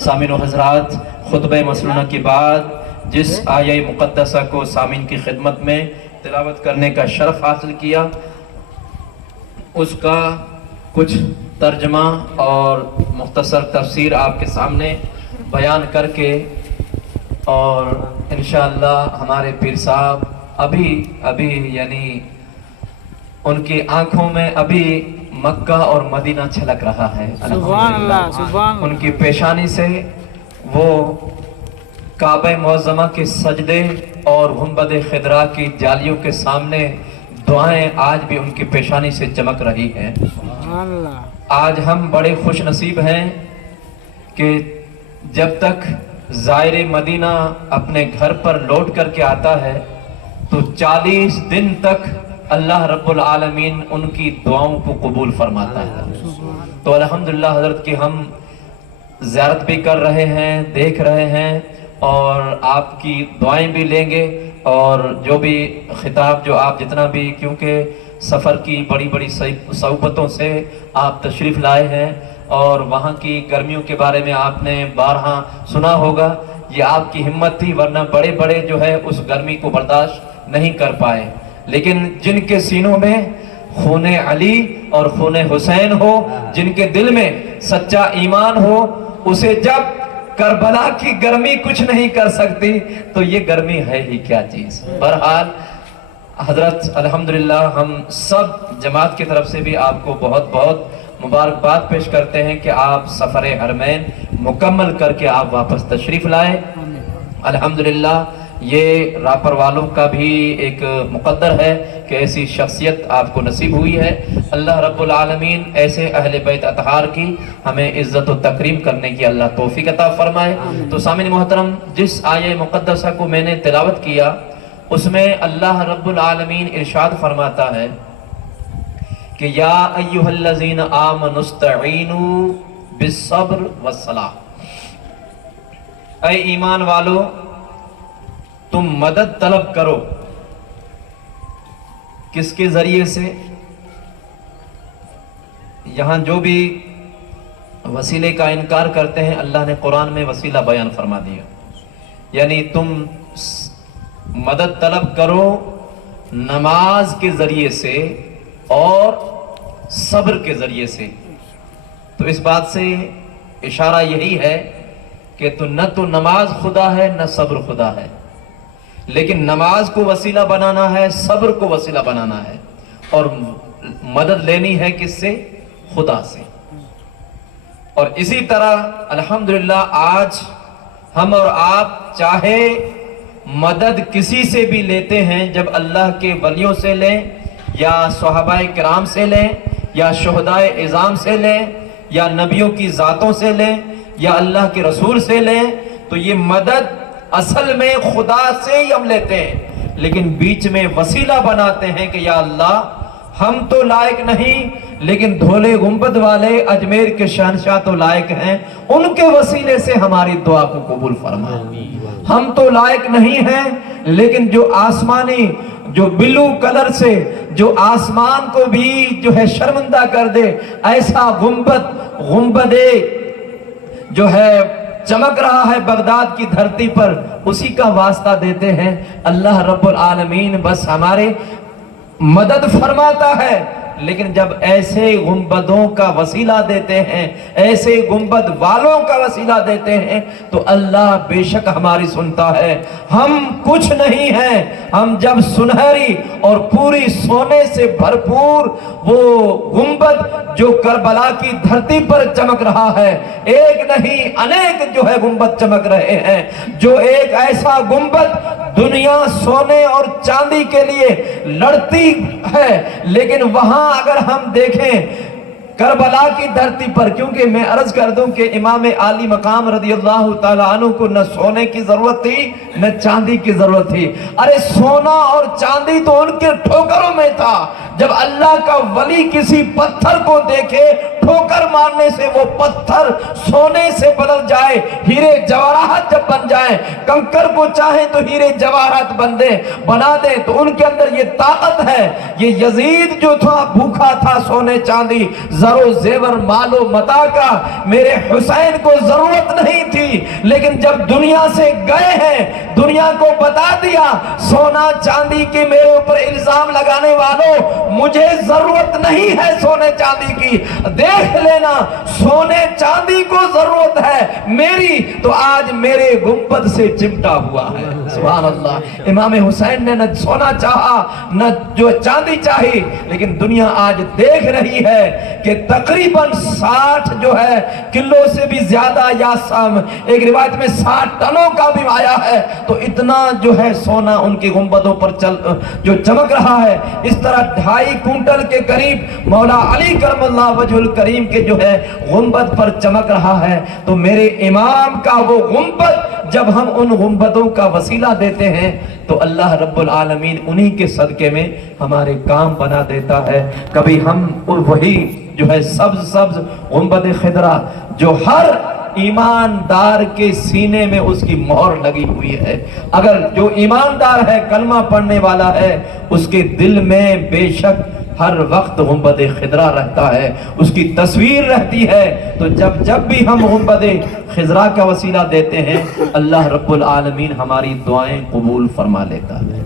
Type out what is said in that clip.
سامعین و حضرات، خطبہ مسنونہ کے بعد جس آیہ مقدسہ کو سامعین کی خدمت میں تلاوت کرنے کا شرف حاصل کیا، اس کا کچھ ترجمہ اور مختصر تفسیر آپ کے سامنے بیان کر کے، اور انشاءاللہ ہمارے پیر صاحب ابھی یعنی ان کی آنکھوں میں ابھی مکہ اور مدینہ چھلک رہا ہے، سبحان اللہ، سبحان اللہ۔ ان کی پیشانی سے وہ کعبہ معظمہ کے سجدے اور گنبد خضرا کی جالیوں کے سامنے دعائیں آج بھی ان کی پیشانی سے چمک رہی ہیں۔ سبحان اللہ۔ آج ہم بڑے خوش نصیب ہیں کہ جب تک زائر مدینہ اپنے گھر پر لوٹ کر کے آتا ہے تو 40 دن تک اللہ رب العالمین ان کی دعاؤں کو قبول فرماتا ہے۔ تو الحمدللہ حضرت کی ہم زیارت بھی کر رہے ہیں، دیکھ رہے ہیں، اور آپ کی دعائیں بھی لیں گے، اور جو بھی خطاب جو آپ جتنا بھی، کیونکہ سفر کی بڑی بڑی صعوبتوں سے آپ تشریف لائے ہیں، اور وہاں کی گرمیوں کے بارے میں آپ نے بارہا سنا ہوگا، یہ آپ کی ہمت تھی، ورنہ بڑے بڑے جو ہے اس گرمی کو برداشت نہیں کر پائے۔ لیکن جن کے سینوں میں خون علی اور خون حسین ہو، جن کے دل میں سچا ایمان ہو، اسے جب کربلا کی گرمی کچھ نہیں کر سکتی تو یہ گرمی ہے ہی کیا چیز۔ بہرحال حضرت الحمدللہ ہم سب جماعت کی طرف سے بھی آپ کو بہت بہت مبارکباد پیش کرتے ہیں کہ آپ سفر حرمین مکمل کر کے آپ واپس تشریف لائے۔ الحمدللہ یہ راپر والوں کا بھی ایک مقدر ہے کہ ایسی شخصیت آپ کو نصیب ہوئی ہے۔ اللہ رب العالمین ایسے اہل بیت اطہار کی ہمیں عزت و تکریم کرنے کی اللہ توفیق عطا فرمائے۔ تو سامعین محترم، جس آیہ مقدسہ کو میں نے تلاوت کیا، اس میں اللہ رب العالمین ارشاد فرماتا ہے کہ یا ایھا الذین آمنوا استعینوا بالصبر والصلاۃ، اے ایمان والو تم مدد طلب کرو، کس کے ذریعے سے؟ یہاں جو بھی وسیلے کا انکار کرتے ہیں، اللہ نے قرآن میں وسیلہ بیان فرما دیا، یعنی تم مدد طلب کرو نماز کے ذریعے سے اور صبر کے ذریعے سے۔ تو اس بات سے اشارہ یہی ہے کہ نہ تو نماز خدا ہے نہ صبر خدا ہے، لیکن نماز کو وسیلہ بنانا ہے، صبر کو وسیلہ بنانا ہے، اور مدد لینی ہے کس سے؟ خدا سے۔ اور اسی طرح الحمدللہ آج ہم اور آپ چاہے مدد کسی سے بھی لیتے ہیں، جب اللہ کے ولیوں سے لیں، یا صحابہ کرام سے لیں، یا شہداء اعظام سے لیں، یا نبیوں کی ذاتوں سے لیں، یا اللہ کے رسول سے لیں، تو یہ مدد اصل میں خدا سے ہی ہم لیتے ہیں، لیکن بیچ میں وسیلہ بناتے ہیں کہ یا اللہ ہم تو لائق نہیں، لیکن دھولے گنبد والے اجمیر کے شہنشاہ تو لائق ہیں، ان کے وسیلے سے ہماری دعا کو قبول فرما۔ ہم تو لائق نہیں ہیں، لیکن جو آسمانی، جو بلو کلر سے جو آسمان کو بھی جو ہے شرمندہ کر دے، ایسا گنبد جو ہے چمک رہا ہے بغداد کی دھرتی پر، اسی کا واسطہ دیتے ہیں۔ اللہ رب العالمین بس ہمارے مدد فرماتا ہے، لیکن جب ایسے گنبدوں کا وسیلہ دیتے ہیں، ایسے گنبد والوں کا وسیلہ دیتے ہیں، تو اللہ بے شک ہماری سنتا ہے۔ ہم کچھ نہیں ہیں، ہم جب سنہری اور پوری سونے سے بھرپور وہ گنبد جو کربلا کی دھرتی پر چمک رہا ہے، ایک نہیں انیک جو ہے گنبد چمک رہے ہیں، جو ایک ایسا گنبد دنیا سونے اور چاندی کے لیے لڑتی ہے، لیکن وہاں اگر ہم دیکھیں کربلا کی دھرتی پر، کیونکہ میں عرض کر دوں کہ امام عالی مقام رضی اللہ تعالیٰ عنہ کو نہ سونے کی ضرورت تھی نہ چاندی کی ضرورت تھی، ارے سونا اور چاندی تو ان کے ٹھوکروں میں تھا، جب اللہ کا ولی کسی پتھر کو دیکھے ٹھوکر مارنے سے وہ پتھر سونے سے بدل جائے، ہیرے جواہرات جب بن جائیں، کنکر کو چاہے تو ہیرے جواہرات بنا دے، تو ان کے اندر یہ طاقت ہے۔ یہ یزید جو تھا بھوکا تھا سونے چاندی زر و زیور مال و متاع کا، میرے حسین کو ضرورت نہیں تھی، لیکن جب دنیا سے گئے ہیں دنیا کو بتا دیا سونا چاندی کی میرے اوپر الزام لگانے والوں مجھے ضرورت نہیں ہے سونے چاندی کی، دیکھ لینا سونے چاندی کو ضرورت ہے میری، تو آج میرے گنبد سے چمٹا ہوا ہے۔ سبحان اللہ۔ امام حسین نے نہ سونا چاہا نہ جو چاندی چاہی، لیکن دنیا آج دیکھ رہی ہے کہ تقریباً 60 جو ہے کلو سے بھی زیادہ، یا ایک روایت میں 60 ٹنوں کا بھی آیا ہے، تو اتنا جو ہے سونا ان کی گنبدوں پر جو چمک رہا ہے۔ اس طرح 2.5 کنٹل کے قریب مولا علی کرم اللہ وجہ الکریم کے جو ہے گنبد پر چمک رہا ہے، تو میرے امام کا وہ گنبد جب ہم ان گنبدوں کا وسیلہ دیتے ہیں تو اللہ رب العالمین انہی کے صدقے میں ہمارے کام بنا دیتا ہے۔ کبھی ہم وہی جو ہے سبز گنبد خضرا جو ہر ایماندار کے سینے میں اس کی مہر لگی ہوئی ہے، اگر جو ایماندار ہے کلمہ پڑھنے والا ہے اس کے دل میں بے شک ہر وقت گنبد خضرا رہتا ہے، اس کی تصویر رہتی ہے، تو جب بھی ہم گنبد خضرا کا وسیلہ دیتے ہیں اللہ رب العالمین ہماری دعائیں قبول فرما لیتا ہے۔